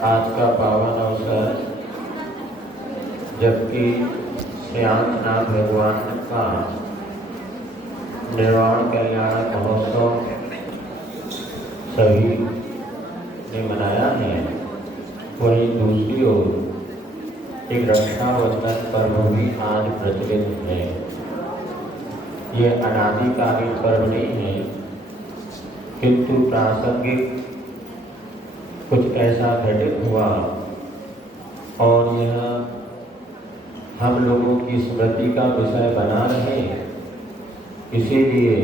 आज का पावन अवसर, जबकि श्रीनाथ भगवान का निर्वाण कल्याण महोत्सव सभी ने मनाया है, वहीं दूसरी ओर एक रक्षाबंधन पर्व भी आज प्रचलित है। ये अनादिकालीन पर्व नहीं है, किंतु प्रासंगिक कुछ ऐसा घटित हुआ और यह हम लोगों की स्मृति का विषय बना रहे, इसीलिए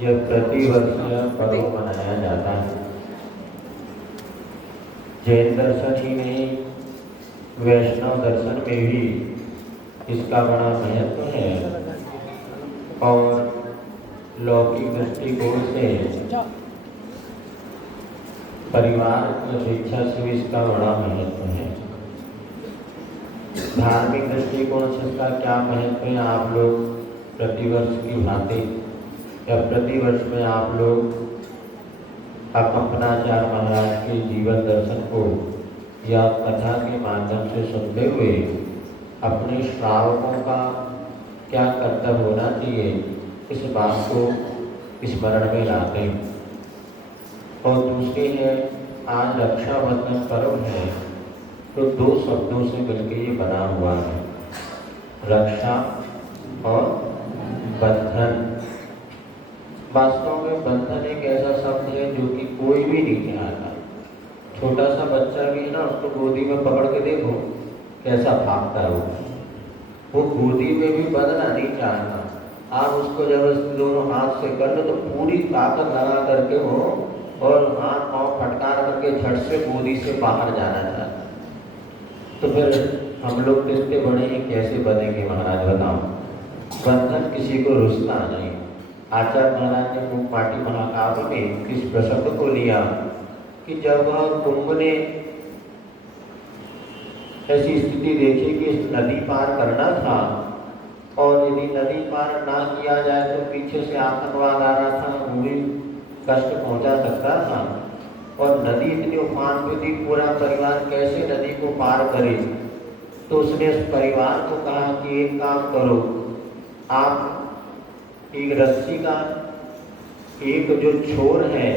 यह प्रतिवर्ष पर्व मनाया जाता है। जैन दर्शन ही नहीं, वैष्णव दर्शन में भी इसका बड़ा महत्व है और लौकिक दृष्टिकोण से परिवार की अपेक्षा से इसका बड़ा महत्व है। धार्मिक दृष्टिकोण से इसका क्या महत्व है, आप लोग प्रतिवर्ष की भांति या प्रतिवर्ष में आप लोग अपनाचार्य महाराज के जीवन दर्शन को या कथा के माध्यम से सुनते हुए अपने श्रावकों का क्या कर्तव्य होना चाहिए, इस बात को स्मरण में लाते हैं। और दूसरी है, आज रक्षाबंधन पर्व है, तो दो शब्दों से मिलकर ये बना हुआ है, रक्षा और बंधन। वास्तव में बंधन एक ऐसा शब्द है जो कि कोई भी नहीं चाहता। छोटा सा बच्चा भी है ना, उसको गोदी में पकड़ के देखो कैसा भागता है वो गोदी में भी बंधना नहीं चाहता। आप उसको जबरदस्ती दोनों हाथ से कर लो तो पूरी ताकत लगा करके वो और हाथ पाँव फटकार करके झट से गोदी से बाहर जाना चाहता। तो फिर हम लोग कितने बड़े हैं, कैसे बनेंगे महाराज बताओ। बंधन किसी को रुसता नहीं। आचार्य महाराज ने मुक्पाटी महाकाव्य में इस प्रसंग को लिया कि जब कुंभ ने ऐसी स्थिति देखी कि इस नदी पार करना था और यदि नदी पार ना किया जाए तो पीछे से आतंकवाद आ रहा था, वो भी कष्ट पहुंचा सकता था और नदी इतनी उफान में थी, पूरा परिवार कैसे नदी को पार करे। तो उसने उस परिवार को कहा कि एक काम करो, आप एक रस्सी का एक जो छोर है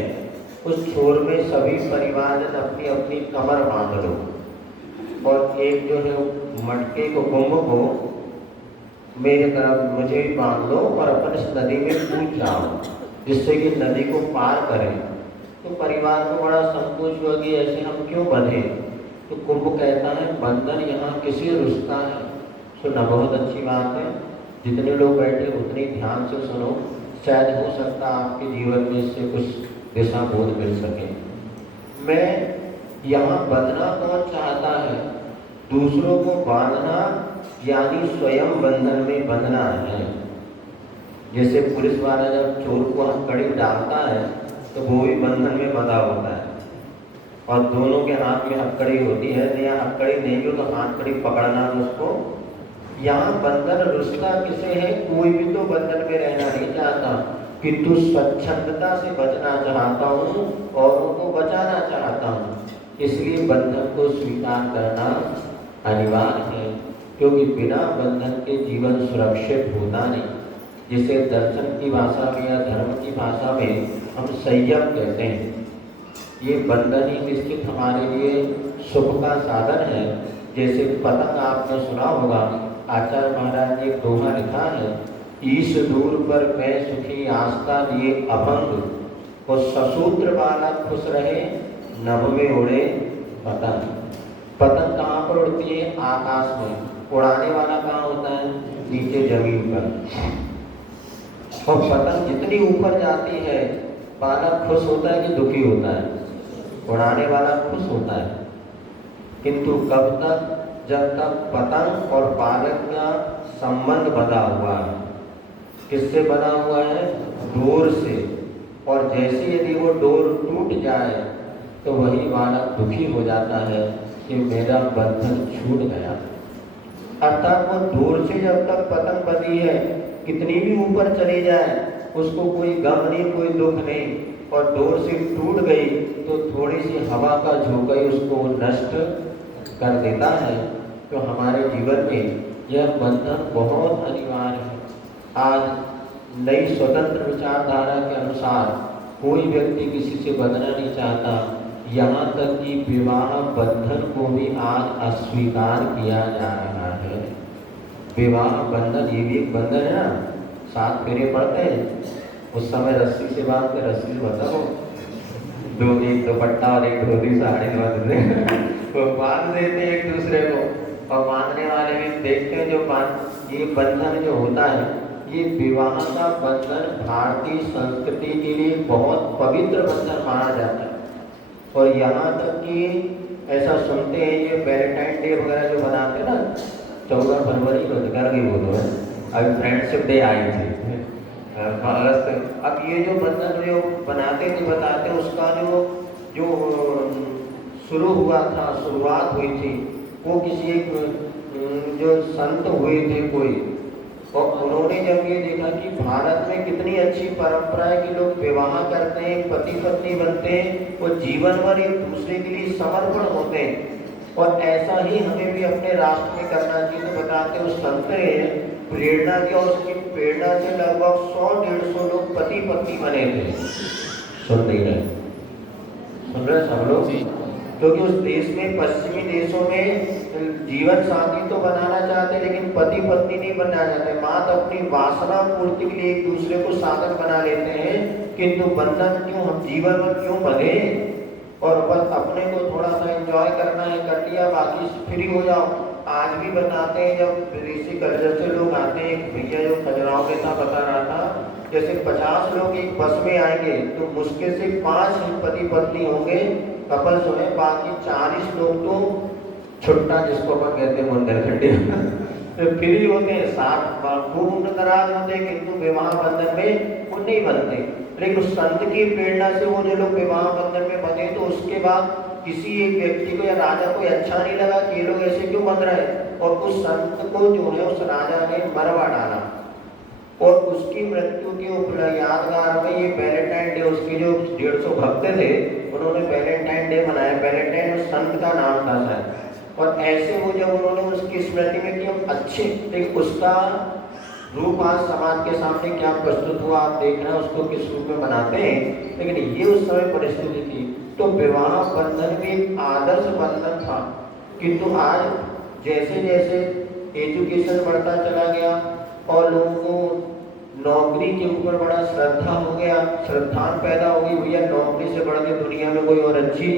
उस छोर में सभी परिवार ने अपनी अपनी कमर बांध लो और एक जो है मटके को कुंभ को मेरे तरफ मुझे बांध लो और अपन इस नदी में कूद जाओ, जिससे कि नदी को पार करें। तो परिवार को बड़ा संकोच हुआ कि ऐसे हम क्यों बंधे। तो कुंभ कहता है बंधन यहाँ किसी रुसता है। सुना, बहुत अच्छी बात है। जितने लोग बैठे उतने ध्यान से सुनो, शायद हो सकता आपके जीवन में इससे कुछ दिशा बोध मिल सके। मैं यहाँ बंधना कौन चाहता है, दूसरों को बांधना यानी स्वयं बंधन में बंधना है। जैसे पुलिस वाला जब चोर को हथकड़ी डालता है तो वो भी बंधन में बंधा होता है और दोनों के हाथ में हथकड़ी होती है, या हथकड़ी नहीं हो तो हाथकड़ी पकड़ना उसको। यहाँ बंधन रुसता किसे है, कोई भी तो बंधन में रहना नहीं चाहता, किंतु स्वच्छंदता से बचना चाहता हूँ और उनको बचाना चाहता हूँ। इसलिए बंधन को स्वीकार करना अनिवार्य है, क्योंकि बिना बंधन के जीवन सुरक्षित होता नहीं। जिसे दर्शन की भाषा में या धर्म की भाषा में हम संयम कहते हैं। ये बंधन ही निश्चित हमारे लिए सुख का साधन है। जैसे पतंग आपने सुना होगा, आचार्य महाराज ने एक दोहा लिखा है, ईश दूर पर मैं सुखी आस्था लिए अभंग और ससूत्र वाला खुश रहे नभ में उड़े पतंग। पतंग कहाँ पर उड़ती है, आकाश में। उड़ाने वाला कहाँ होता है, नीचे जमीन पर। और पतंग जितनी ऊपर जाती है बालक खुश होता है कि दुखी होता है, उड़ाने वाला खुश होता है। किंतु कब तक, जब तक पतंग और बालक का संबंध बना हुआ है। किससे बना हुआ है, डोर से। और जैसे यदि वो डोर टूट जाए तो वही बालक दुखी हो जाता है कि मेरा बंधन छूट गया। अर्थात वो डोर से जब तक पतंग बंधी है, कितनी भी ऊपर चली जाए उसको कोई गम नहीं, कोई दुख नहीं, और डोर से टूट गई तो थोड़ी सी हवा का झोंका ही उसको नष्ट कर देता है। तो हमारे जीवन में यह बंधन बहुत अनिवार्य है। आज नई स्वतंत्र विचारधारा के अनुसार कोई व्यक्ति किसी से बंधना नहीं चाहता, यहाँ तक कि विवाह बंधन को भी आज अस्वीकार किया जा रहा है। विवाह बंधन ये भी एक बंधन है ना, 7 फेरे पड़ते हैं, उस समय रस्सी से बांध के, रस्सी से बताओ दो, एक दुपट्टा और एक धोती साड़ी वो बांध देते हैं एक दूसरे को, और बांधने वाले भी देखते हैं जो ये बंधन जो होता है, ये विवाह का बंधन भारतीय संस्कृति के लिए बहुत पवित्र बंधन माना जाता है। और यहाँ तक कि ऐसा सुनते हैं ये वैलेंटाइन डे वगैरह जो बनाते हैं ना, 14 फरवरी को कर गई वो तो है, अभी फ्रेंडशिप डे आई थी अगस्त। अब ये जो बंधन जो बनाते थे बताते उसका जो शुरू हुआ था, शुरुआत हुई थी, वो किसी एक जो संत हुए थे कोई, और उन्होंने जब ये देखा कि भारत में कितनी अच्छी परंपरा है कि लोग विवाह करते हैं, पति पत्नी बनते हैं, वो जीवन भर एक दूसरे के लिए समर्पण होते हैं, और ऐसा ही हमें भी अपने राष्ट्र में करना चाहिए। तो बताते उस संत ने प्रेरणा की, और उसकी प्रेरणा से लगभग 100-150 लोग पति पत्नी बने थे। सुन नहीं रहे, सुन रहे सब लोग? क्योंकि उस देश में, पश्चिमी देशों में जीवन साथी तो बनाना चाहते हैं लेकिन पति पत्नी नहीं बनना चाहते, मात्र अपनी वासना पूर्ति के लिए एक दूसरे को साधन बना लेते हैं। किंतु बंधन क्यों, हम जीवन में क्यों बंधे, और बस अपने को थोड़ा सा एंजॉय करना है, कर लिया, बाकी फ्री हो जाओ। आज भी बताते हैं, जब विदेशी कल्चर से लोग आते हैं, एक भैया जो खजुराहो के था बता रहा था, जैसे 50 लोग एक बस में आएंगे तो मुश्किल से 5 पति पत्नी होंगे, कपल्स होंगे, बाकी 40 लोग तो छुट्टा, जिसको अपन कहते हैं मंदिर खड्डे तो फ्री होते हैं, साथ खूब नाराज होते हैं, किंतु विवाह बंधन में वो नहीं बनते। लेकिन उस संत की प्रेरणा से वो जो लोग विवाह बंधन में बंधे, तो उसके बाद किसी एक व्यक्ति को या राजा को अच्छा नहीं लगा कि ये लोग ऐसे क्यों बंध रहे हैं, और उस संत को जो है उस राजा ने मरवा डाला, और उसकी मृत्यु के यादगार में ये वैलेंटाइन डे, उसके जो 150 भक्त थे उन्होंने वैलेंटाइन डे मनाया। वैलेंटाइन उस संत का नाम था शायद, और ऐसे वो जब उन्होंने उसकी स्मृति में कि हम अच्छे, लेकिन उसका रूप आज समाज के सामने क्या प्रस्तुत हुआ आप देख रहे हैं, उसको किस रूप में बनाते हैं। लेकिन ये उस समय परिस्थिति थी। तो विवाह बंधन भी एक आदर्श बंधन था, किंतु आज जैसे जैसे एजुकेशन बढ़ता चला गया और लोगों को नौकरी के ऊपर बड़ा श्रद्धा हो गया, श्रद्धान पैदा हो गई, भैया नौकरी से बढ़ के दुनिया में कोई और अच्छी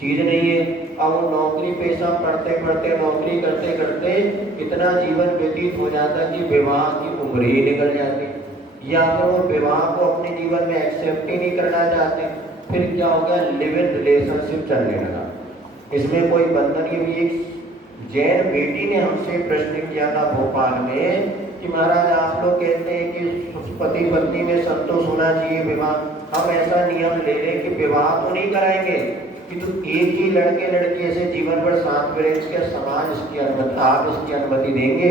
चीज नहीं है। अब वो नौकरी पेशा पढ़ते पढ़ते, नौकरी करते करते इतना जीवन व्यतीत हो जाता है कि विवाह की उम्र ही निकल जाती, या फिर वो विवाह को अपने जीवन में एक्सेप्ट ही नहीं करना चाहते। फिर क्या हो गया, लिव इन रिलेशनशिप चलने लगा, इसमें कोई बंधन। ये भी एक जैन बेटी ने हमसे प्रश्न किया था भोपाल में कि महाराज आप लोग कहते हैं कि पति पत्नी में संतोष होना चाहिए विवाह, हम ऐसा नियम ले लें कि विवाह तो नहीं कराएंगे कि तो एक ही लड़के लड़की ऐसे जीवन भर साथ में रहें, क्या समाज इसकी अनुमति, आप इसकी अनुमति देंगे,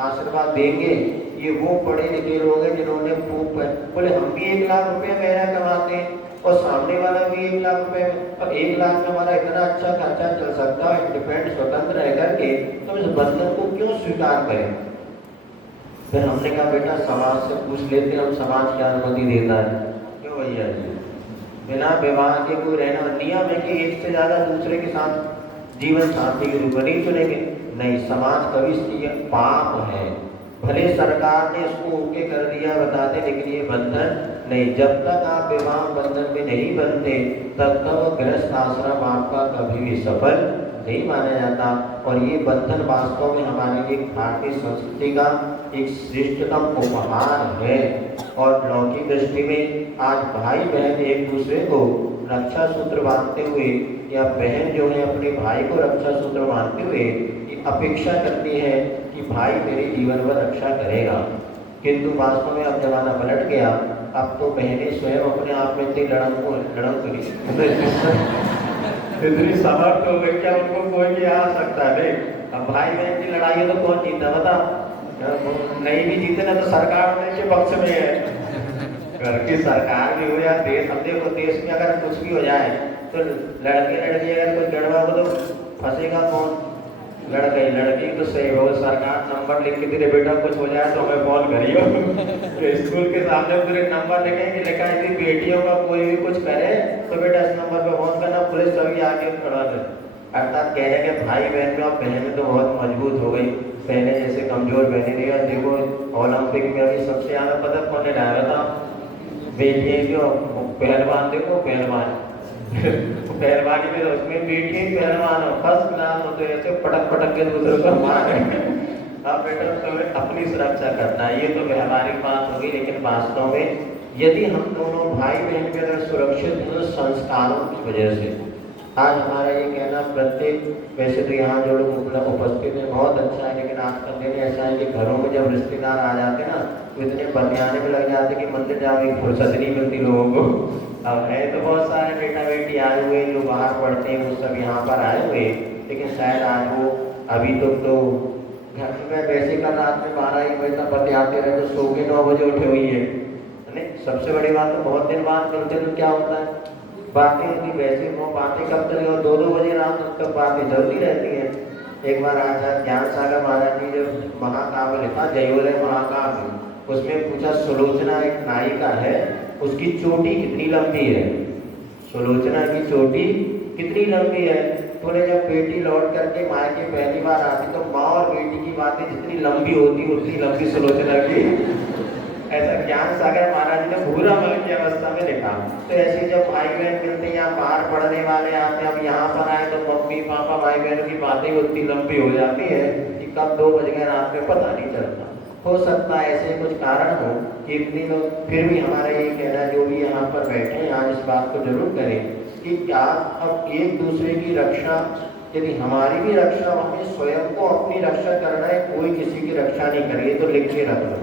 आशीर्वाद देंगे? ये वो पढ़े लिखे लोग हैं जिन्होंने खूब बोले हम भी 1 लाख रुपए महीना कमाते हैं और सामने वाला भी 1 लाख रुपए, अब 1 लाख में हमारा इतना अच्छा खर्चा चल सकता है इंडिपेंडेंट स्वतंत्र रह करके, तो इस बंधन को क्यों स्वीकार करें? फिर हमने कहा बेटा समाज से पूछ लेते, हम समाज क्या अनुमति देता है? क्यों भैया जी, बिना विवाह के कोई रहना नियम है कि एक से ज्यादा दूसरे के साथ जीवन साथी के रूप में नहीं चुनेंगे, नहीं, समाज कभी इसकी पाप है। भले सरकार ने इसको ओके कर दिया बताते, लेकिन ये बंधन नहीं, जब तक आप विवाह बंधन में नहीं बनते तब तक गृहस्थ आश्रम आपका कभी भी सफल नहीं माना जाता। और ये बंधन वास्तव में हमारे लिए भारतीय संस्कृति का एक श्रेष्ठतम उपहार है। और लौकिक दृष्टि में आज भाई बहन एक दूसरे को रक्षा सूत्र बांधते हुए, या बहन जो है अपने भाई को रक्षा सूत्र बांधते हुए ये अपेक्षा करती है कि भाई मेरे जीवन भर रक्षा करेगा, किंतु वास्तव में अब जमाना पलट गया। अब तो बहनें स्वयं अपने आप में इतनी लड़क इतनी समर्थ हो गई, क्या उनको कोई भी आ सकता है? अब भाई बहन की लड़ाई है तो कौन जीता बता? नहीं भी जीते ना तो सरकार उनके पक्ष में है, घर की सरकार भी हो या देश। अब देखो देश में अगर कुछ भी हो जाए तो लड़के लड़की अगर कोई गड़बड़ हो तो फंसेगा कौन? लड़की तो सही हो, सरकार नंबर लिख के दे बेटा कुछ हो जाए तो हमें फोन करियो। तो स्कूल के सामने पूरे नंबर लिखे कि लिखा है कि बेटियों का कोई भी कुछ करे तो बेटा इस नंबर पे फोन करना, पुलिस कभी आके खड़ा है। अर्थात कहने के भाई बहन में, और बहनें तो बहुत मजबूत हो गई, पहले जैसे कमजोर बहनें नहीं है। देखो ओलंपिक में अभी सबसे ज्यादा पदक कौन लाया था? बेटियां। क्यों? पहलवान, देखो पहलवान पहलवानी में उसमें बेटियां पहलवान हो, फर्स्ट क्लास हो, तो ऐसे पटक पटक के दूसरों को मारे। अब बेटा तुम्हें अपनी सुरक्षा करना है, ये तो व्यवहारिक बात होगी। लेकिन वास्तव में यदि हम दोनों भाई बहन के अगर सुरक्षित हैं तो संस्कारों की वजह से आज हमारा ये कहना प्रत्येक, वैसे तो यहाँ जो लोग उपस्थित हैं बहुत अच्छा है, लेकिन आजकल दिन ऐसा है कि घरों में जब रिश्तेदार आ जाते हैं ना तो इतने बतियाने में लग जाते कि मंदिर जाने की फुर्सत नहीं मिलती लोगों को। अब है तो बहुत सारे बेटा बेटी आए हुए जो बाहर पढ़ते हैं, वो सब यहाँ पर आए हुए, लेकिन शायद आज वो अभी तो घर में वैसे कल रात में 12-1 बजे तक बतियाते रहे तो सो के 9 बजे उठे हुई है। नहीं, सबसे बड़ी बात तो बहुत दिन बाद मिलते तो क्या होता है, बातें होती, वैसे वो बातें कब तक, और 2-2 बजे रात तक बातें चलती रहती हैं। एक बार आया ज्ञान सागर महाराज जी जब महाकाव्य लिखा जयोदय महाकाव्य, उसमें पूछा सुलोचना एक नायिका है, उसकी चोटी कितनी लंबी है? सुलोचना की चोटी कितनी लंबी है? बोले जब बेटी लौट करके मायके पहली बार आती तो माँ और बेटी की बातें जितनी लंबी होती उतनी लंबी सुलोचना की। ऐसा ज्ञान सागर महाराज ने भूरा मल की अवस्था में लिखा। तो ऐसे जब भाई बहन मिलते हैं या बाहर पढ़ने वाले आते हैं, अब यहाँ पर आए तो मम्मी पापा भाई बहनों की बातें उतनी लंबी हो जाती है कि कब 2 बज गए रात में पता नहीं चलता। हो सकता है ऐसे कुछ कारण हो कि इतनी लोग, फिर भी हमारा ये कहना जो भी यहाँ पर बैठे हैं आज इस बात को जरूर करें कि क्या अब एक दूसरे की रक्षा, यदि हमारी भी रक्षा, हमें स्वयं को अपनी रक्षा करना है, कोई किसी की रक्षा नहीं करिए तो लिख के रख लो।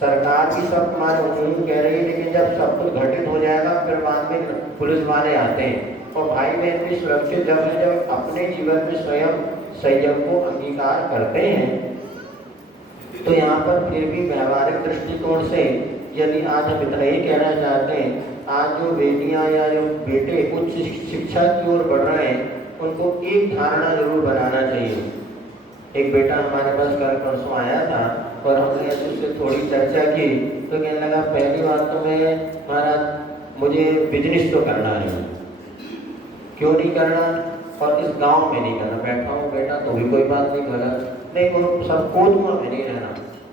सरकार भी सब तुम्हारे उम्मीद कह रही है, लेकिन जब सब कुछ घटित हो जाएगा फिर बाद में पुलिस वाले आते हैं। और भाई बहन भी सुरक्षित जब है जब अपने जीवन में स्वयं संयम को अंगीकार करते हैं। तो यहाँ पर फिर भी व्यवहारिक दृष्टिकोण से यदि आज हम इतना ही कहना चाहते हैं, आज जो बेटियां या जो बेटे उच्च शिक्षा की ओर बढ़ रहे हैं उनको एक धारणा जरूर बनाना चाहिए। एक बेटा हमारे पास कल परसों आया था और हमने उससे थोड़ी चर्चा की तो कहने लगा पहली बात तो मैं महाराज मुझे बिजनेस तो करना है। क्यों नहीं करना? और इस गांव में नहीं करना। बैठा हूँ बेटा तो भी कोई बात नहीं, गलत नहीं, वो सब कोदमा में नहीं रहना।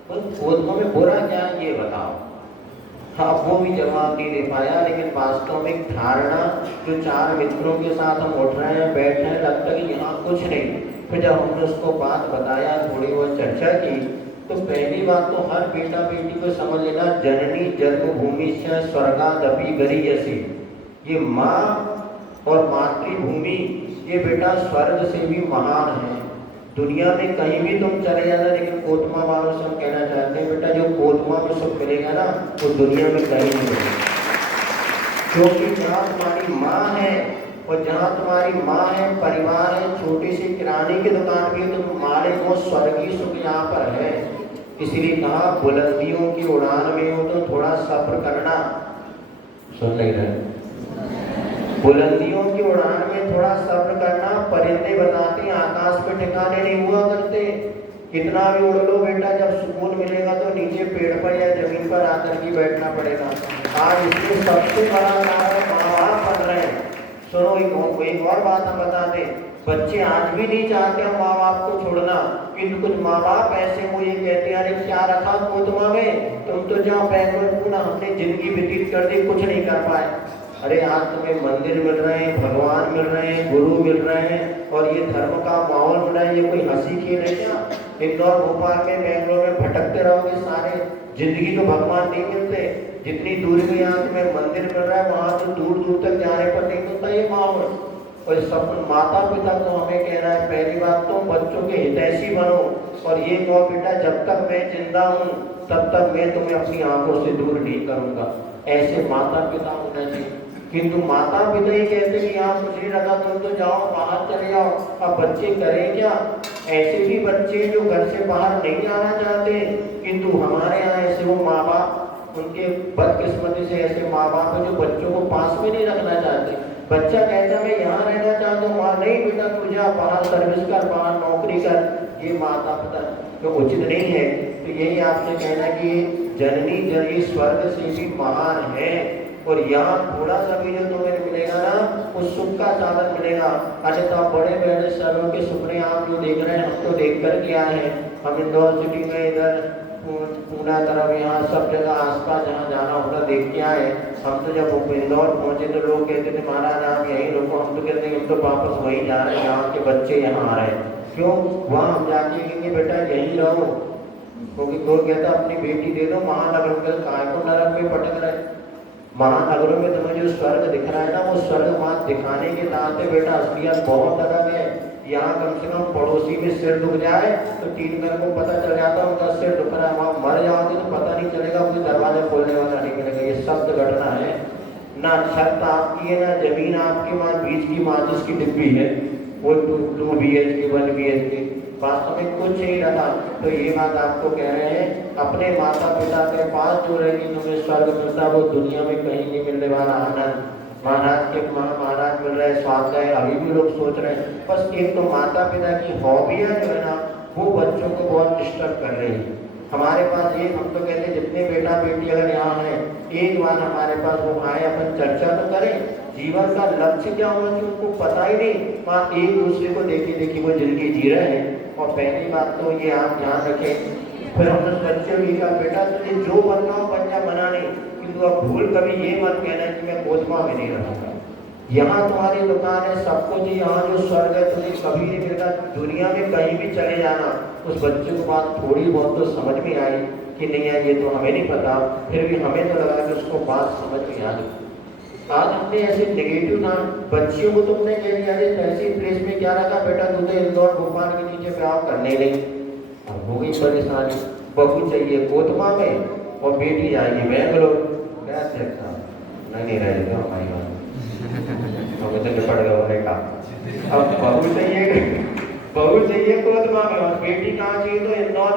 तो कोदमा में बुरा क्या ये बताओ। हाँ, वो भी जवाब नहीं दे पाया। लेकिन वास्तव में धारणा जो 4 मित्रों के साथ हम उठ रहे हैं, बैठ रहे हैं, लगता है कि यहाँ कुछ नहीं। फिर जब हमने उसको बात बताया, थोड़ी बहुत चर्चा की, तो पहली बात तो हर बेटा बेटी को समझ लेना, जननी जन्मभूमि से स्वर्गादपि गरीयसी, ये माँ और मातृभूमि ये बेटा स्वर्ग से भी महान है। दुनिया में कहीं भी तुम चले जाना, लेकिन कोतमा वालों से हम कहना चाहते हैं बेटा जो कोतमा में सुख मिलेगा ना वो दुनिया में कहीं नहीं मिलेगा। क्योंकि जहाँ तुम्हारी माँ है और जहाँ तुम्हारी माँ है, परिवार है, छोटी सी किराने की दुकान भी है, तो तुम्हारे को स्वर्गीय सुख यहाँ पर है। इसलिए कहा बुलंदियों की उड़ान में हो तो थोड़ा सब्र करना। सुन नहीं रहे? बुलंदियों की उड़ान में थोड़ा सब्र करना। परिंदे बताते हैं आकाश पे ठिकाने नहीं हुआ करते, कितना भी उड़ लो बेटा, जब सुकून मिलेगा तो नीचे पेड़ पर या जमीन पर आकर के बैठना पड़ेगा। आज इसमें सबसे बड़ा कारण माँ बाप बन रहे हैं। सुनो एक और बात हम बता दें, बच्चे आज भी नहीं चाहते माँ बाप को छोड़ना, किंतु कुछ माँ बाप ऐसे मुझे कहते हैं अरे क्या रखा कोतमा में, तुम तो जहाँ बैंगलोर पूना हमने जिंदगी व्यतीत कर दी, कुछ नहीं कर पाए। अरे आज तुम्हें मंदिर मिल रहे हैं, भगवान मिल रहे हैं, गुरु मिल रहे हैं और ये धर्म का माहौल मिल रहा है, ये कोई हंसी खेल है क्या? इंदौर भोपाल में बेंगलोर में भटकते रहोगे सारे जिंदगी, तो भगवान नहीं मिलते। जितनी दूरी में यहाँ तुम्हें मंदिर मिल रहा है वहाँ तो दूर दूर तक जाने पर नहीं मिलता ये माहौल। और सब माता पिता को हमें कहना है पहली बात तो बच्चों के हितैषी बनो और ये कहो बेटा जब तक मैं जिंदा हूँ तब तक मैं तुम्हें अपनी आंखों से दूर नहीं करूँगा। ऐसे माता पिता होना चाहिए। किंतु माता पिता ही कहते कि यहाँ कुछ नहीं रखा, तुम तो जाओ बाहर चले जाओ। अब बच्चे करें क्या? ऐसे भी बच्चे जो घर से बाहर नहीं जाना चाहते, किंतु हमारे यहाँ ऐसे वो माँ बाप, उनके बदकिस्मती से ऐसे माँ बाप है जो बच्चों को पास में नहीं रखना चाहते। बच्चा कहता मैं यहाँ रहना चाहता हूँ, वहाँ नहीं बेटा तू जा, बाहर सर्विस कर, बाहर नौकरी कर। ये माता पिता तो उचित नहीं है। तो यही आपने कहना कि जननी जन ये स्वर्ग से भी महान है, और यहाँ थोड़ा सा भी जो तुम्हें मिलेगा ना उस सुख का साधन मिलेगा। अन्यथा बड़े बड़े शहरों के सुपने आप जो देख रहे हैं हम तो देख कर के आए हैं। हम इंदौर सिटी में इधर पूना तरफ यहाँ सब जगह आसपास जहाँ जाना होता देख के आए। हम तो जब इंदौर पहुँचे तो लोग कहते थे महाराज आप यहीं रुको, हम तो कहते हैं हम तो वापस वहीं जा रहे हैं, यहाँ के बच्चे यहाँ आ रहे हैं। क्यों? वहाँ हम जाके कहेंगे बेटा यहीं रहो, क्योंकि कोई कहता अपनी बेटी दे दो महानगर में, काय को नरक में पटक रहे। महानगरों में तुम्हें जो स्वर्ग दिख रहा है ना वो स्वर्ग वहाँ दिखाने के नाते बेटा असलियत बहुत अलग है। यहाँ कम से कम पड़ोसी में सिर दुख जाए तो 3 घर को पता चल जाता उनका सिर दुख रहा है, वहाँ मर जाओगे तो पता नहीं चलेगा, कोई दरवाजा खोलने वाला नहीं मिलेगा। ये सत्य घटना है। ना छत आपकी है ना जमीन आपकी, वहाँ बीच की माचिस की डिब्बी है, वो 2 BHK 1 BHK वास्तव में कुछ नहीं रहा। तो ये बात आपको कह रहे हैं अपने माता पिता के पास जो रहेगी तुम्हें स्वर्ग मिलता वो दुनिया में कहीं नहीं मिलने वाला आनंद। महाराज के महाराज मिल रहे स्वाध्याय अभी भी लोग सोच रहे हैं। बस एक तो माता पिता की हॉबियाँ जो है ना वो बच्चों को बहुत डिस्टर्ब कर रही है। हमारे पास एक हम तो कहते हैं जितने बेटा बेटी अगर यहाँ हैं एक बार हमारे पास वो आए, अपन चर्चा तो करें जीवन का लक्ष्य क्या होगा कि उनको पता ही नहीं। वहाँ एक दूसरे को देखी देखी वो जिंदगी जी रहे हैं। और पहली बात तो ये आप ध्यान रखें, फिर हम उस बच्चे को कहा बेटा तुझे जो बनना हो बच्चा बना नहीं, किंतु अब भूल कभी ये मत कहना कि मैं गोदमा में नहीं रहूँगा। यहाँ तुम्हारी दुकान है, सब कुछ यहाँ जो स्वर्ग है तुझे कभी नहीं मिलेगा। दुनिया में कहीं भी चले जाना। उस बच्चे को बात थोड़ी बहुत तो समझ में आई कि नहीं है ये तो हमें नहीं पता, फिर भी हमें तो लगा कि उसको बात समझ में आ गई। आज हमने ऐसे नेगेटिव ना बच्चियों को तुमने कह दिया ऐसी प्लेस में क्या रखा बेटा तू तो इंदौर भोपाल के नीचे पे आप करने नहीं। अब हो गई परेशानी, बहू चाहिए कोतमा में और बेटी जाएगी बेंगलोर। क्या देखता नहीं रह जाएगा हमारी बात तो मुझे निपट गया होने का। अब बहू चाहिए कोतमा में और बेटी कहाँ चाहिए तो इंदौर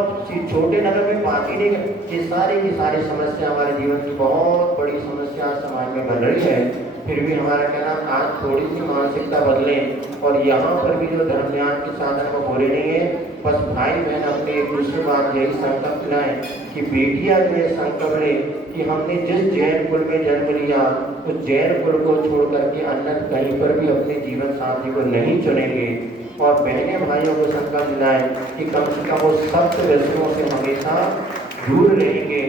छोटे नगर में बात ही नहीं। ये सारी की सारी समस्या हमारे जीवन की बहुत बड़ी समस्या समाज में बन रही है। फिर भी हमारा कहना आज थोड़ी सी मानसिकता बदलें और यहाँ पर भी जो धर्म ज्ञान के साधन को बोले नहीं है। बस भाई बहन अपने एक दूसरे बात यही संकल्प लें कि बेटियां जो है संकल्प लें कि हमने जिस जैन कुल में जन्म लिया उस जैन कुल को छोड़ करके अन्य कहीं पर भी अपने जीवन साथी को नहीं चुनेंगे। और बहने भाइयों को संकल्प दिलाएं कि कम से कम वो सत्य व्यसनों से हमेशा दूर रहेंगे।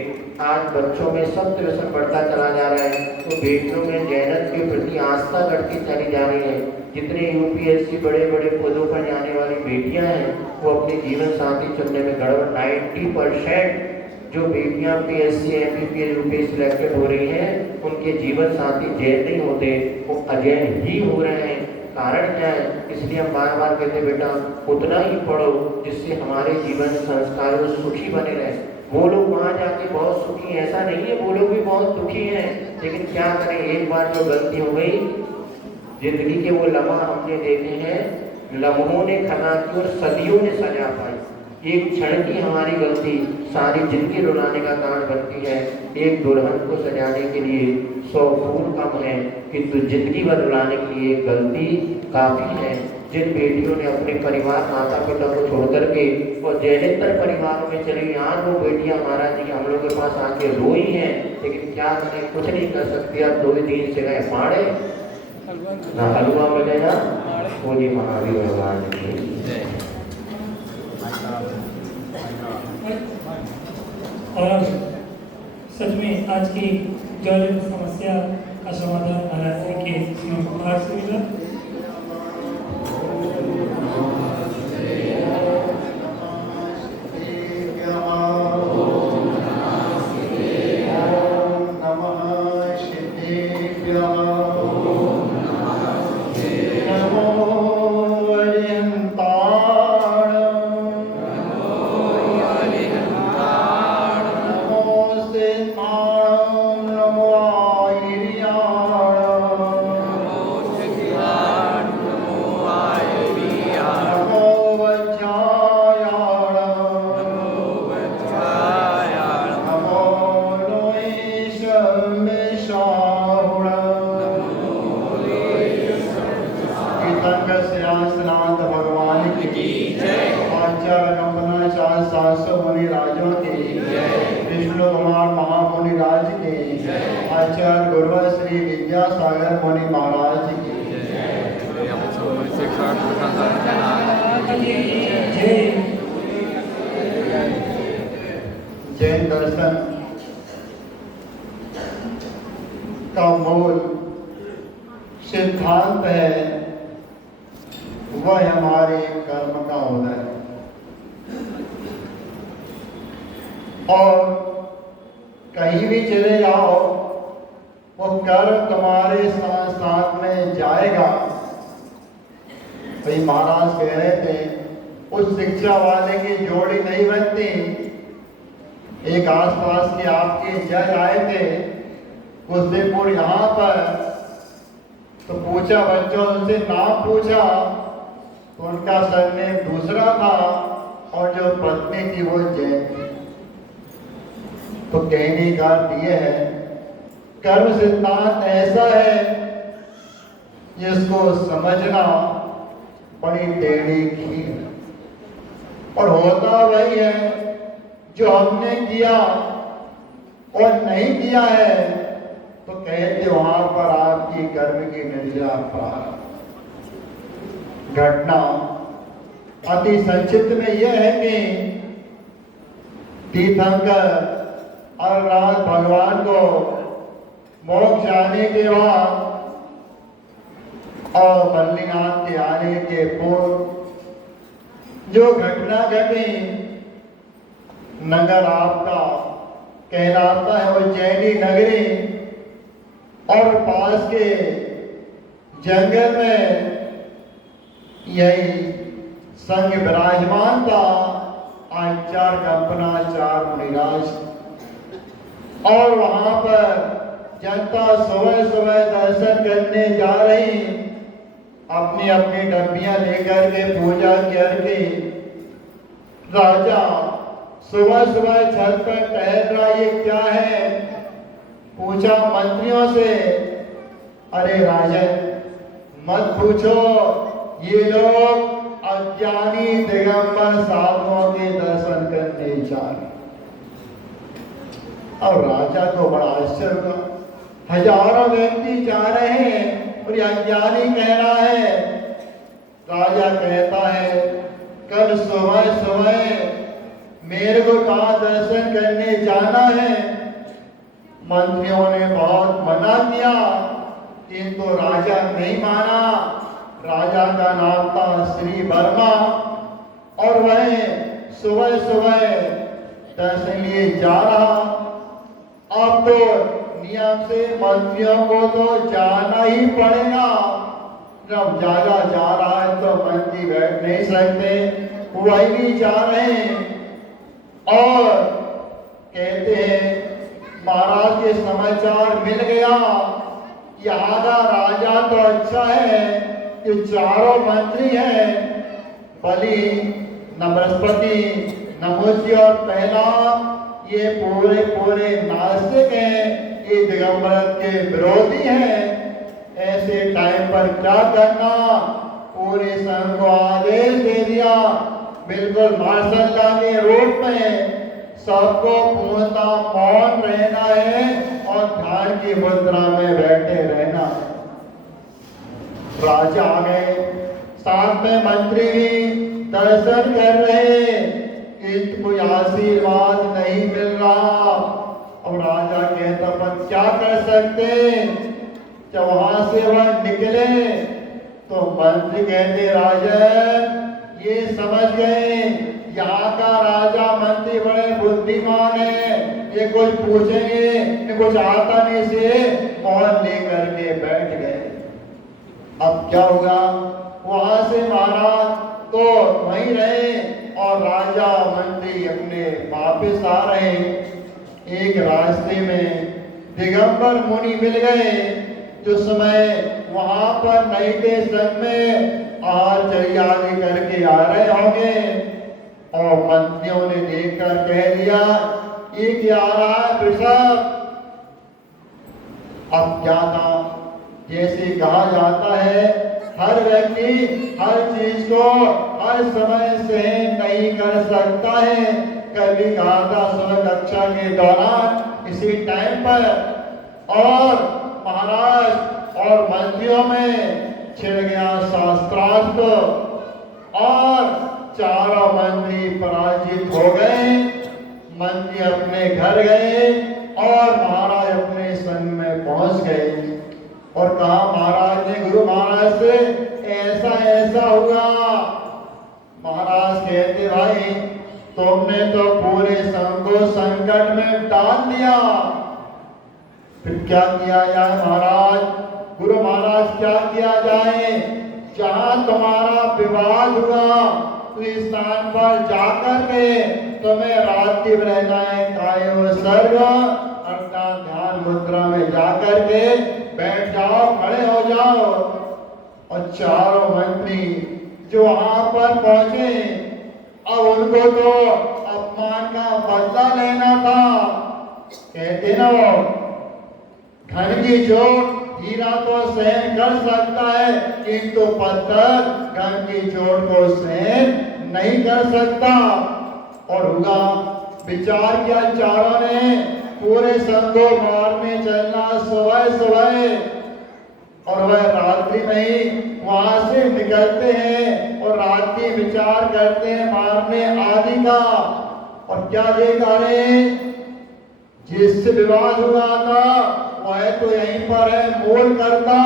आज बच्चों में सत्य व्यसन बढ़ता चला जा रहा है तो बेटियों में जैनत के प्रति आस्था घटती चली जा रही है। जितने UPSC बड़े बड़े पदों पर जाने वाली बेटियां हैं वो अपने जीवन साथी चुनने में गड़बड़। 90% जो बेटियां PSC MPPS UPSC सिलेक्टेड हो रही हैं उनके जीवन साथी जैन नहीं होते, वो अजैन ही हो रहे हैं। कारण क्या है? इसलिए हम बार बार कहते बेटा उतना ही पढ़ो जिससे हमारे जीवन संस्कार सुखी बने रहे। वो लोग वहाँ जाके बहुत सुखी हैं ऐसा नहीं है, वो लोग भी बहुत दुखी हैं। लेकिन क्या करें, एक बार जो गलती हो गई, जिंदगी के वो लम्हा हमने देखे हैं, लम्हों ने खता की और सदियों ने सजा पाई। एक क्षण की हमारी गलती सारी जिंदगी रुलाने का कारण बनती है। एक दुल्हन को सजाने के लिए 100 फूल कम है, किंतु जिंदगी भर रुलाने के लिए गलती काफी है। जिन बेटियों ने अपने परिवार माता पिता को छोड़ करके और जैनेतर परिवारों में चली, आज वो बेटियां महाराज जी हम लोग के पास आके रोई हैं, लेकिन क्या करें, कुछ नहीं कर सकते। अब 2 दिन से गए पाड़े ना हलवा बनेगा। बोलिए महावीर भगवान की। और सच में आज की ज्वलंत समस्या का समाधान महाराज जी के उपहार से मिला। की जय। आचार्य कंपनाचार्य शास्त्र मुनि राजों की विष्णु कुमार महामुनि राज की आचार्य गुरुवर श्री विद्यासागर मुनि महाराज की जय। जैन दर्शन का मूल सिद्धांत है वह हमारे कर्म का उदय और कहीं भी चले जाओ वो कर्म तुम्हारे साथ साथ में जाएगा। भाई महाराज कह रहे थे उस शिक्षा वाले की जोड़ी नहीं बनती। एक आसपास के आपके जज आए थे कुछ दिन पूर्व यहाँ पर, तो पूछा बच्चों उनसे नाम पूछा तो उनका सरनेम दूसरा था और जो पत्नी थी वो जैन थी। तो कहने का अर्थ ये है कर्म सिद्धांत ऐसा है जिसको समझना बड़ी टेढ़ी खीर है और होता वही है जो हमने किया और नहीं किया है तो कहते वहां पर आपकी कर्म की निर्जा प्रारंभ। घटना अति संक्षिप्त में यह है कि तीर्थंकर अरनाथ भगवान को मोक्ष जाने के बाद और बद्रीनाथ के आने के पूर्व जो घटना घटी, नगर आपका कहलाता है उज्जैनी नगरी और पास के जंगल में यही संग विराजमान था आचार्य कंपनाचार्य मुनिराज। और वहां पर जनता सुबह सुबह दर्शन करने जा रही, अपनी अपनी डब्बियां लेकर के पूजा करके। राजा सुबह सुबह छत पर टहल रहा, ये क्या है? पूछा मंत्रियों से, अरे राजन मत पूछो, ये लोग अज्ञानी दिगंबर साधुओं के दर्शन करने जा रहे। और राजा को बड़ा आश्चर्य हुआ, हजारों व्यक्ति जा रहे हैं और ये अज्ञानी कह रहा है। राजा कहता है कल सुबह सुबह मेरे को कहाँ दर्शन करने जाना है। मंत्रियों ने बहुत मना किया किंतु राजा नहीं माना। राजा का नाम था श्री वर्मा और वह सुबह सुबह दर्शन लिए जा रहा। अब तो नियम से मंत्रियों को तो जाना ही पड़ेगा, जब ज्यादा जा रहा है तो मंत्री बैठ नहीं सकते, वही भी जा रहे हैं। और कहते हैं महाराज के समाचार मिल गया, यहाँ का राजा तो अच्छा है कि चारों मंत्री हैं, बलि न बृहस्पति न मुझी और पहला, ये पूरे पूरे नास्तिक हैं, ये दिगंबर के विरोधी हैं। ऐसे टाइम पर क्या करना? पूरे संघ को आदेश दे दिया, बिल्कुल मार्शल लॉ के रूप में सबको पूर्णतः मौन रहना है और ध्यान की मुद्रा में बैठे रहना है। राजा आ गए, साथ में मंत्री भी दर्शन कर रहे, किंतु कोई आशीर्वाद नहीं मिल रहा। अब राजा कहता पर क्या कर सकते? जब वहां से वह निकले तो मंत्री कहते राजन ये समझ गए यहाँ का राजा मंत्री बड़े बुद्धिमान है, ये कुछ पूछेंगे, ये कुछ आता नहीं से मौन लेकर के बैठ गए। अब क्या होगा? वहां से महाराज तो वहीं रहे और राजा मंत्री अपने वापस आ रहे। एक रास्ते में दिगंबर मुनि मिल गए, जो समय वहां पर नई के संग में आचर्य आदि करके आ रहे होंगे। और मंत्रियों ने देखकर कह दिया ये क्या आ रहा है वृषभ? अब क्या था? जैसे कहा जाता है हर व्यक्ति हर चीज को हर समय सहन नहीं कर सकता है। कभी कहा था सुबह कक्षा के दौरान इसी टाइम पर, और महाराज और मंत्रियों में छिड़ गया शास्त्रार्थ और चारों मंत्री पराजित हो गए। मंत्री अपने घर गए और महाराज अपने संग में पहुंच गए और कहा महाराज ने गुरु महाराज से ऐसा ऐसा हुआ। महाराज कहते भाई तुमने तो पूरे संघ को संकट में डाल दिया, फिर क्या किया जाए महाराज? गुरु महाराज क्या किया जाए? जहां तुम्हारा विवाद हुआ उस स्थान पर जाकर के तुम्हें रात्रि रहना है, कायो सर्ग अर्थात ध्यान मुद्रा में जाकर के बैठ जाओ, खड़े हो जाओ। और चारों मंत्री जो वहां पर पहुंचे, अब उनको तो अपमान का बदला लेना था। कहते ना वो घन की चोट हीरा तो सहन कर सकता है, किंतु पत्थर घन की चोट को सहन नहीं कर सकता। और हुआ विचार किया चारों ने पूरे संघ को मारने चलना सुबह सुबह, और वह रात्रि में ही वहां से निकलते हैं और रात्रि विचार करते हैं मारने आदि का। और क्या देखा रे, जिससे विवाद हुआ था वह तो यहीं पर है मूल करता,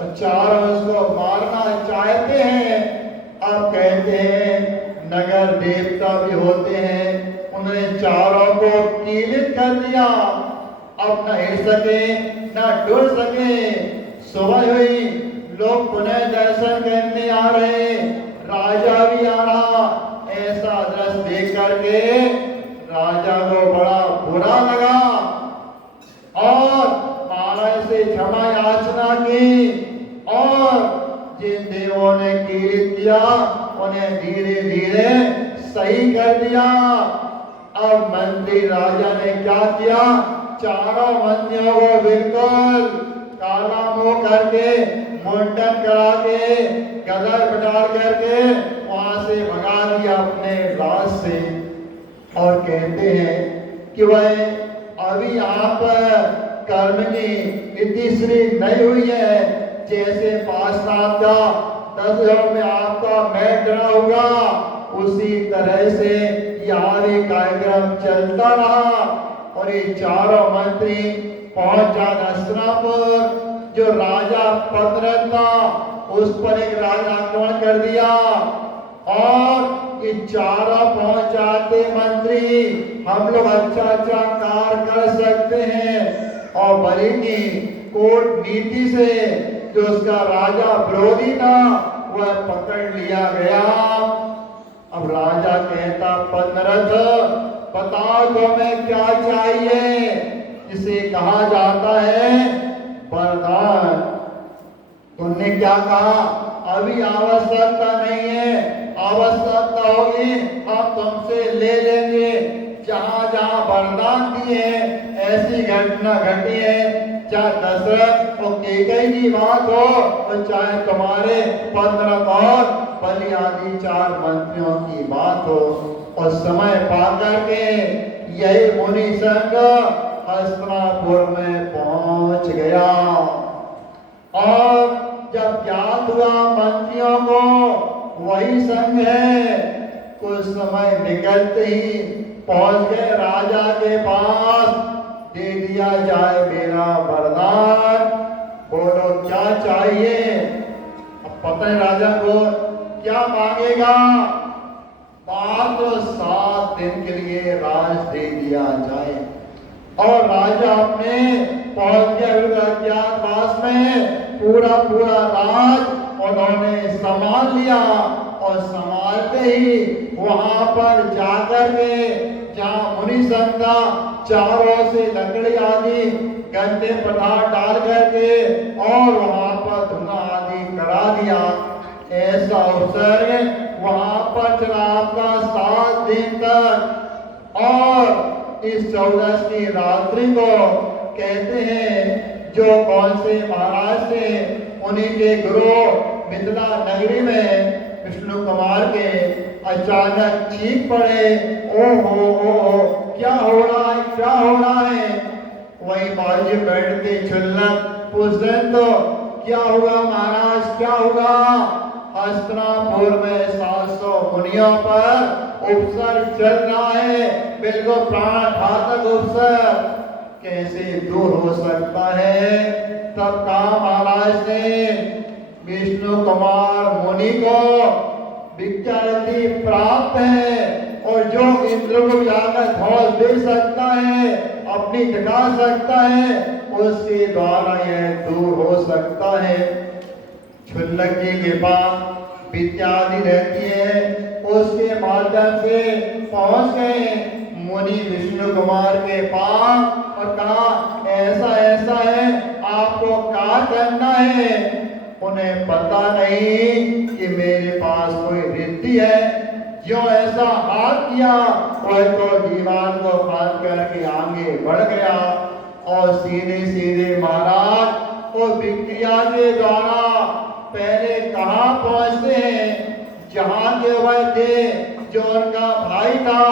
और चारों उसको मारना चाहते हैं। अब कहते हैं नगर देवता भी होते हैं, उन्होंने चारों को कीलित कर दिया। अब न हिल सके न डुल सके। सुबह हुई, लोग पुनः दर्शन करने आ रहे, राजा भी आ रहा। ऐसा दृश्य देख करके राजा को बड़ा बुरा लगा और महाराज से क्षमा याचना की, और जिन देवों ने कीर्त किया उन्हें धीरे धीरे सही कर दिया। अब मंत्री राजा ने क्या किया, चारों मंत्रियों को बिल्कुल काला मुंह करके मुंडन करा के गदर बिठार करके वहां से भगा दिया अपने राज से। और कहते हैं कि वह अभी यहाँ पर कर्म की इतिश्री नहीं हुई है, जैसे 5 साल का 10 में आपका मैच ड्रा होगा, उसी तरह से यहाँ भी कार्यक्रम चलता रहा। और ये चारों मंत्री पहुंच जा हस्तिनापुर। जो राजा पद्मरथ था उस पर एक राज आक्रमण कर दिया, और ये चारों पहुंच जाते मंत्री हम लोग अच्छा अच्छा कार्य कर सकते हैं। और बड़ी की कोर्ट नीति से जो उसका राजा विरोधी था वह पकड़ लिया गया। अब राजा कहता पद्मरथ बताओ तुम्हें क्या चाहिए, जिसे कहा जाता है वरदान। तुमने क्या कहा, अभी आवश्यकता नहीं है, आवश्यकता होगी हम तुमसे ले लेंगे। जहां जहां वरदान दिए ऐसी घटना घटी है, चाहे दशरथ और कैकेयी की बात हो और चाहे तुम्हारे पद्मरथ और बलि आदि 4 मंत्रियों की बात हो। और समय पा करके यही मुनि संघ हस्तिनापुर में पहुंच गया। और जब ज्ञात हुआ मंत्रियों को वही संघ है, कुछ समय निकलते ही पहुंच गए राजा के पास। दे दिया जाए मेरा वरदान, बोलो क्या चाहिए। अब पता है राजा को क्या मांगेगा, मात्र 7 दिन के लिए राज दे दिया जाए। और राजा अपने पहुंच गए अज्ञातवास में, पूरा पूरा राज उन्होंने संभाल लिया। और संभालते ही वहां पर जाकर के जहाँ मुनि संघ था, चारों से लकड़ी आदि गंदे पदार्थ डाल करके और वहां पर धुआं आदि करा दिया। ऐसा अवसर वहां पर चला आपका 7 दिन तक। और इस 14 की रात्रि को कहते हैं जो कौन से महाराज से उन्हीं के गुरु मिथिला नगरी में विष्णु कुमार के अचानक चीख पड़े, ओ हो, क्या हो रहा है, क्या हो रहा है। वही बाजी बैठते छुल्लक पूछते तो क्या होगा महाराज, क्या होगा। हस्तिनापुर में 700 मुनियों पर उपसर्ग चल रहा है, बिल्कुल प्राण घातक उपसर्ग, कैसे दूर हो सकता है। तब कहा महाराज ने विष्णु कुमार मुनि को विद्यार्थी प्राप्त है और जो इंद्र को जाकर धौल दे सकता है, अपनी दिखा सकता है, उसके द्वारा यह दूर हो सकता है। छुल्लक जी के पास विद्यादि रहती है, उसके माध्यम से पहुंच गए मुनि विष्णु कुमार के पास और कहा ऐसा ऐसा है, आपको क्या करना है। उन्हें पता नहीं कि मेरे पास कोई रिद्धि है, जो ऐसा हाथ किया वह तो दीवार को फाड़ करके आगे बढ़ गया और सीधे सीधे महाराज और विक्रिया के द्वारा पहले कहाँ पहुंचते हैं, जहां के वह थे जो उनका भाई था,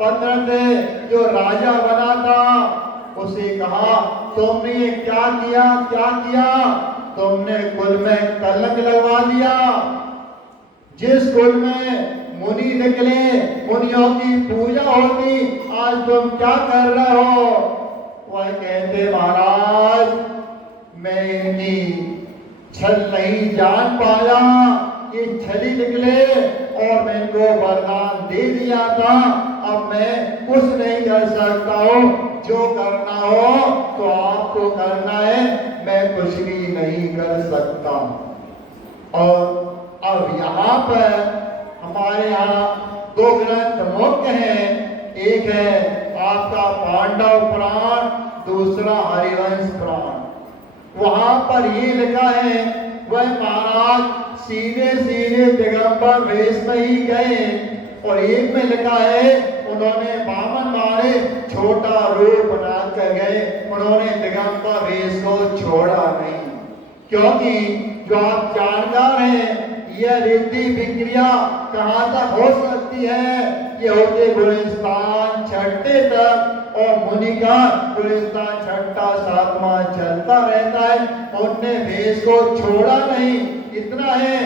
पत्र थे जो राजा बना था, उसे कहा तुमने ये क्या किया, क्या किया, तुमने कुल में कलंक लगवा दिया। जिस कुल में मुनि निकले, मुनियों की पूजा होती, आज तुम क्या कर रहे हो। वह कहते महाराज मैं इनकी छल नहीं जान पाया, ये छली निकले और मैं इनको वरदान दे दिया था, अब मैं कुछ नहीं कर सकता हूँ, जो करना हो तो आपको करना है, मैं कुछ भी नहीं कर सकता। और अब यहाँ पर हमारे यहाँ दो ग्रंथ मुख्य हैं, एक है आपका पांडव पुराण, दूसरा हरिवंश पुराण। वहां पर ये लिखा है वह महाराज सीधे सीधे दिगंबर वेश में ही गए, और एक में लिखा है उन्होंने बामन मारे छोटा रूप बनाकर गए, उन्होंने दिगंबर वेश को छोड़ा नहीं। क्योंकि जो आप जानकार हैं यह रिद्धि विक्रिया कहाँ तक हो सकती है, ये होते गुलिस्तान छठे तक और मुनि का गुलिस्तान छठा सातवां चलता रहता है, उनने भेष को छोड़ा नहीं। इतना है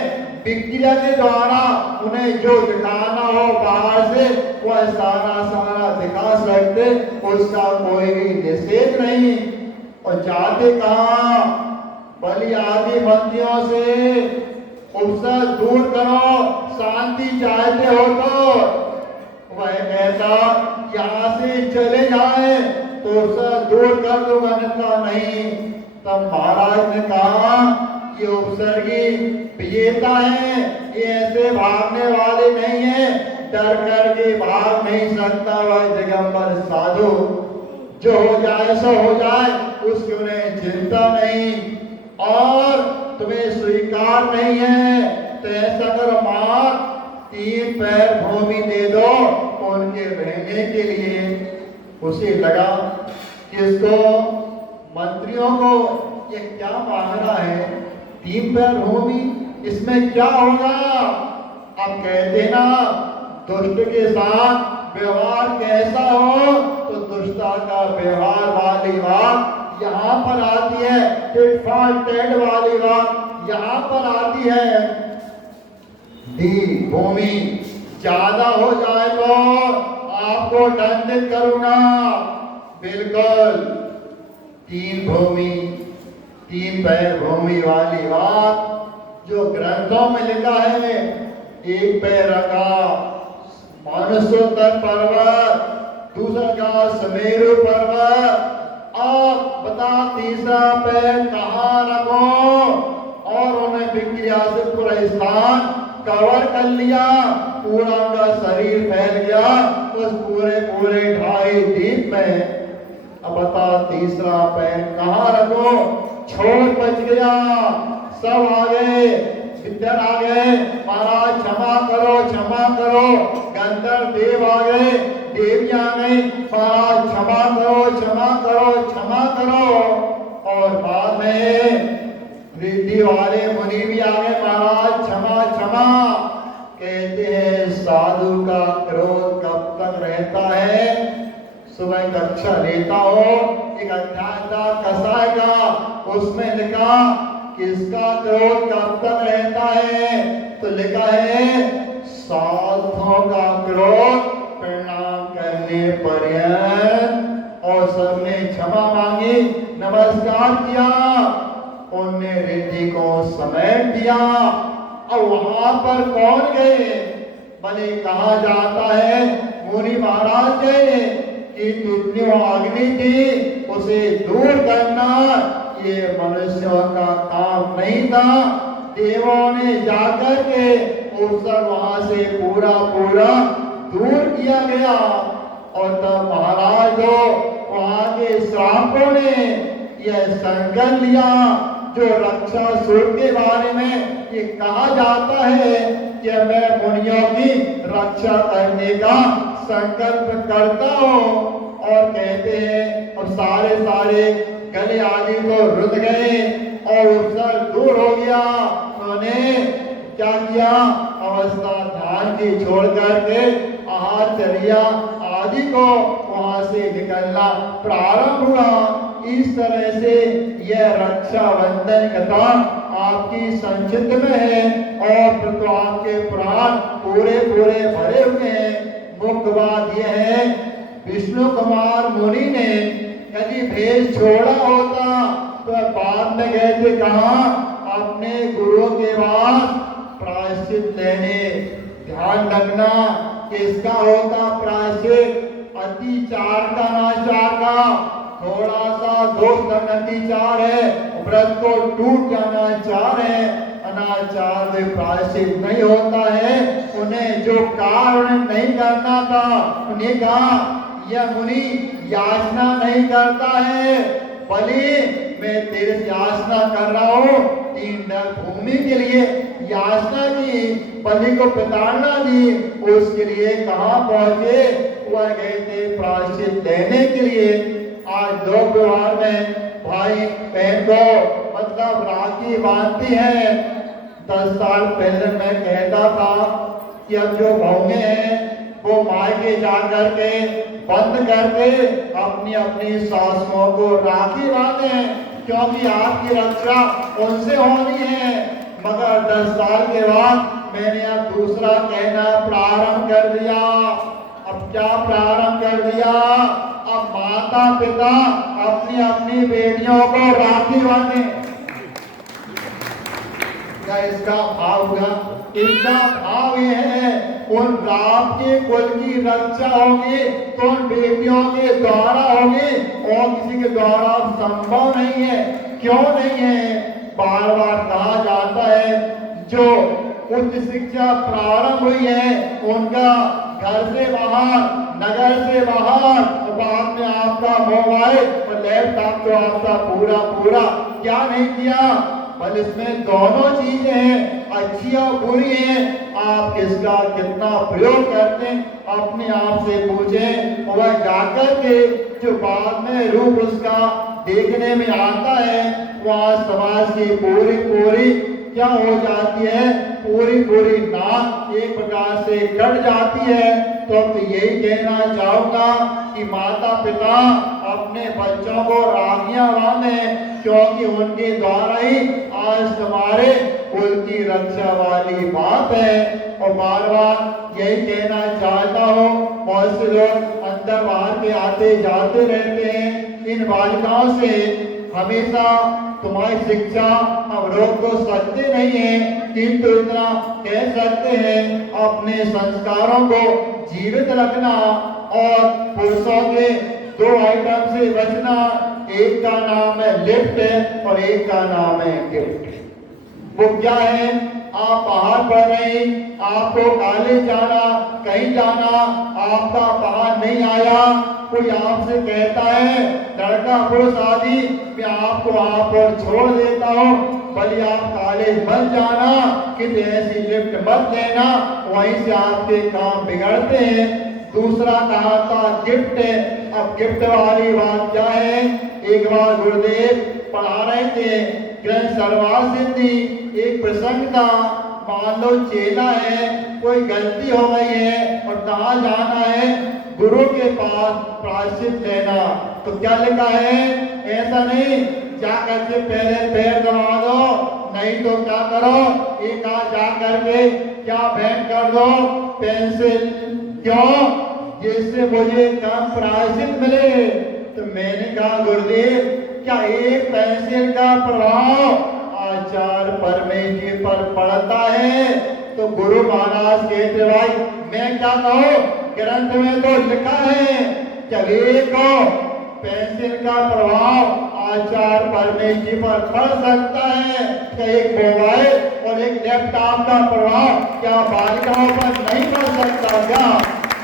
विक्रिया के द्वारा उन्हें जो दिखाना हो बाहर से वह सारा दिखा सकते, उसका कोई भी निषेध नहीं। और जाते कहाँ बलि आदि बंदियों से उपसर्ग दूर करो, शांति चाहते हो तो वह कहता यहाँ से चले जाए तो उपसर्ग दूर कर दो, अन्यथा नहीं। तब महाराज ने कहा ये उपसर्गी विजेता है, ये ऐसे भागने वाले नहीं है, डर करके भाग नहीं सकता वह दिगंबर साधु, जो हो जाए सो हो जाए, उसकी उन्हें चिंता नहीं। और तुम्हें स्वीकार नहीं है तो ऐसा करो मां 3 पैर भूमि दे दो उनके रहने के लिए। उसे लगा किसको, मंत्रियों को, ये क्या मांग रहा है 3 पैर भूमि, इसमें क्या होगा। अब कहते ना दुष्ट के साथ व्यवहार कैसा हो, तो दुष्टता का व्यवहार वाली बात यहाँ पर आती है, टिट फॉर टैट वाली बात यहाँ पर आती है। दी भूमि ज्यादा हो जाए तो आपको दंडित करूंगा, बिल्कुल 3 भूमि 3 पैर भूमि वाली बात जो ग्रंथों में लिखा है। 1 पैर का मानसोत्तर पर्वत, दूसरा का सुमेरु पर्वत, आप बता तीसरा पैर कहाँ रखो। और उन्हें विक्रिया से पूरा स्थान कवर कर लिया, पूरा उनका शरीर फैल गया उस पूरे 2.5 दीप में। अब बता तीसरा पैर कहाँ रखो। छोड़ बच गया, सब आ गए, विद्यार आ गए, महाराज क्षमा करो क्षमा करो, गंधर्व देव आ गए, देवी आ गई, महाराज क्षमा करो क्षमा करो क्षमा करो। और बाद में रिद्धि वाले मुनि भी आ गए, महाराज क्षमा क्षमा। कहते हैं साधु का क्रोध कब तक रहता है? सुबह कक्षा लेता हो, एक अध्याय था कसाय का, उसमें लिखा किसका क्रोध कब तक रहता है? तो लिखा है साधुओं का क्रोध प्रणाम करने पर्यंत। और सबने क्षमा मांगी, नमस्कार किया, उनने रिद्धि को समेट दिया। और वहां पर कौन गए? भले कहा जाता है मुनि महाराज गए कि जितनी अग्नि थी उसे दूर करना ये मनुष्यों का काम नहीं था। देवों ने जाकर के उत्सव वहां से पूरा पूरा दूर किया गया। और तब महाराज हो वहां के श्रावकों ने यह संकल्प लिया, जो रक्षा सूत्र के बारे में ये कहा जाता है कि मैं मुनियों की रक्षा करने का संकल्प करता हूँ। और कहते हैं अब सारे गले आदि तो रुक गए और उत्सव दूर हो गया। उन्होंने क्या किया? अवस्था ध्यान की छोड़ करके आहार चर्या आदि को वहां से निकलना प्रारंभ हुआ। इस तरह से यह रक्षाबंधन कथा आपकी संचित में है और तो आपके प्राण पूरे पूरे भरे हुए हैं। मुख्य बात यह है विष्णु कुमार मुनि ने यदि भेष छोड़ा होता तो बाद में कहते कहा अपने गुरु के पास प्रायश्चित लेने। ध्यान रखना किसका होता प्रायश्चित? अतिचार का नाचार का। थोड़ा सा दोष अतिचार है, व्रत को टूट जाना चार है, अनाचार में प्रायश्चित नहीं होता है। उन्हें जो कारण नहीं करना था उन्हें कहा यह मुनि याचना नहीं करता है, बलि मैं तेरे से याचना कर रहा हूँ 3 डग भूमि के लिए याचना की, बलि को प्रताड़ना दी। उसके लिए कहाँ पहुंचे? वह गए थे प्रायश्चित लेने के लिए। आज लोक व्यवहार में भाई बहन को मतलब राखी बांधती है। 10 साल पहले मैं कहता था कि अब जो बहुएं हैं वो मायके जा करके बंद करके अपनी अपनी सासुओं को राखी बांधे, क्योंकि आपकी रक्षा उनसे होनी है। मगर 10 साल के बाद मैंने अब दूसरा कहना प्रारंभ कर दिया। अब क्या प्रारंभ कर दिया? अब माता पिता अपनी अपनी बेटियों को राखी बांधे। क्या इसका भाव हुआ? इसका भाव यह है उन आपके कुल की रक्षा होगी तो उन बेटियों के द्वारा होगी और किसी के द्वारा संभव नहीं है। क्यों नहीं है? बार बार कहा जाता है जो उच्च शिक्षा प्रारंभ हुई है उनका घर से बाहर, नगर से बाहर, तो बाद में आपका मोबाइल और लैपटॉप तो आपका पूरा पूरा क्या नहीं किया, बल इसमें दोनों चीजें हैं, अच्छी और बुरी हैं। आप किसका कितना प्रयोग करते हैं अपने आप से पूछें। वह जाकर के जो बाद में रूप उसका देखने में आता है वह समाज की पूरी पूरी क्या हो जाती है? पूरी पूरी नाक एक प्रकार से कट जाती है। तो यही कहना चाहूंगा कि माता पिता अपने बच्चों को राखियां बांधे, क्योंकि उनके द्वारा ही आज तुम्हारे कुल की रक्षा वाली बात है। और बार बार यही कहना चाहता हूँ, बहुत से लोग अंदर बाहर के आते जाते रहते हैं। इन बालिकाओं से हमेशा तुम्हारी शिक्षा हम रोक तो सकते नहीं है, किंतु इतना कह सकते हैं अपने संस्कारों को जीवित रखना और पुरुषों के 2 आइटम से बचना। एक का नाम है लिफ्ट और एक का नाम है गिफ्ट। वो क्या है? आप बाहर पढ़ रहे, आपको कॉलेज जाना, कहीं जाना, आपका बाहर नहीं आया, कोई आपसे कहता है लड़का पुरुष आदि मैं आपको वहां पर छोड़ देता हूँ, भले आप कॉलेज मत जाना, किसी ऐसी लिफ्ट मत लेना, वहीं से आपके काम बिगड़ते हैं। दूसरा कहा था गिफ्ट। अब गिफ्ट वाली बात क्या है? एक बार गुरुदेव पढ़ा रहे थे ग्रंथ सर्वार सिद्धि। एक प्रसंग था, मान लो चेला है, कोई गलती हो गई है और कहाँ जाना है, गुरु के पास प्रायश्चित लेना। तो क्या लिखा है, ऐसा नहीं जाकर के पहले पैर दबा दो, नहीं तो क्या करो, एक आध जा करके क्या भेंट कर दो, पेंसिल। क्यों? जिससे मुझे कम प्रायश्चित मिले। तो मैंने कहा गुरुदेव, क्या एक पेंसिल का प्रभाव आचार्य परमेश्वर जी पर पड़ता है? तो गुरु महाराज कहते भाई मैं क्या कहूँ, ग्रंथ में तो लिखा है कि एक पेंसिल का प्रभाव आचार्य परमेश्वर जी पर पड़ सकता है, क्या एक मोबाइल और एक लैपटॉप का प्रभाव क्या बालिकाओं पर नहीं पड़ सकता? क्या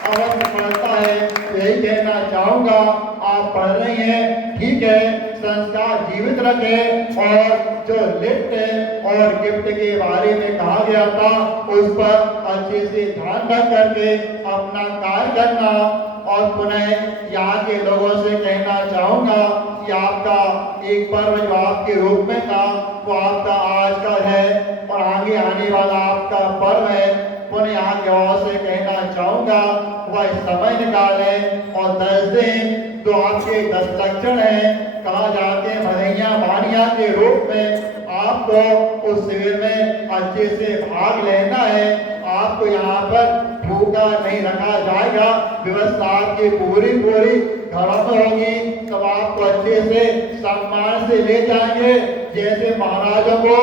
अवश्य पड़ता है। यही कहना चाहूंगा, आप पढ़ रही हैं, ठीक है, संस्कार जीवित रखें और जो लिफ्ट और गिफ्ट के बारे में कहा गया था उस पर अच्छे से ध्यान रख करके अपना कार्य करना। और पुनः यहाँ के लोगों से कहना चाहूंगा कि आपका एक पर्व जो आपके रूप में था वो आपका आज का है और आगे आने वाला आपका पर्व है। पुनः यहाँ के लोगों से कहना चाहूंगा वह समय निकाले और 10 दिन जो आपके 10 लक्षण है, कहा जाते हैं भदैया वाणिया के रूप में, आपको उस शिविर में अच्छे से भाग लेना है। आपको यहाँ पर भूखा नहीं रखा जाएगा, व्यवस्था आपकी पूरी घरों में होगी। तब आपको अच्छे से सम्मान से ले जाएंगे, जैसे महाराजों को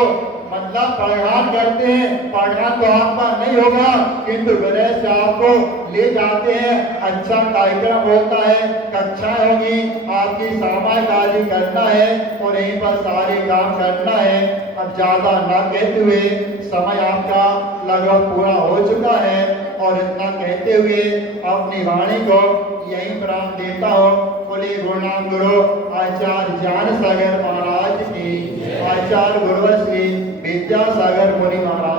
मतलब परिहान करते हैं, परिहान तो आपका नहीं होगा किंतु विनय से आपको ले जाते हैं। अच्छा कार्यक्रम होता है, कक्षाएं होगी, आपकी सामाजिक आदि करना है और यहीं पर सारे काम करना है। अब ज्यादा ना कहते हुए समय आपका लगभग पूरा हो चुका है और इतना कहते हुए अपनी वाणी को यही प्राप्त देता हूँ। बोले गुरुनाम गुरु आचार्य ज्ञान सागर महाराज की, आचार्य गुरु श्री विद्यासागर मुनि महाराज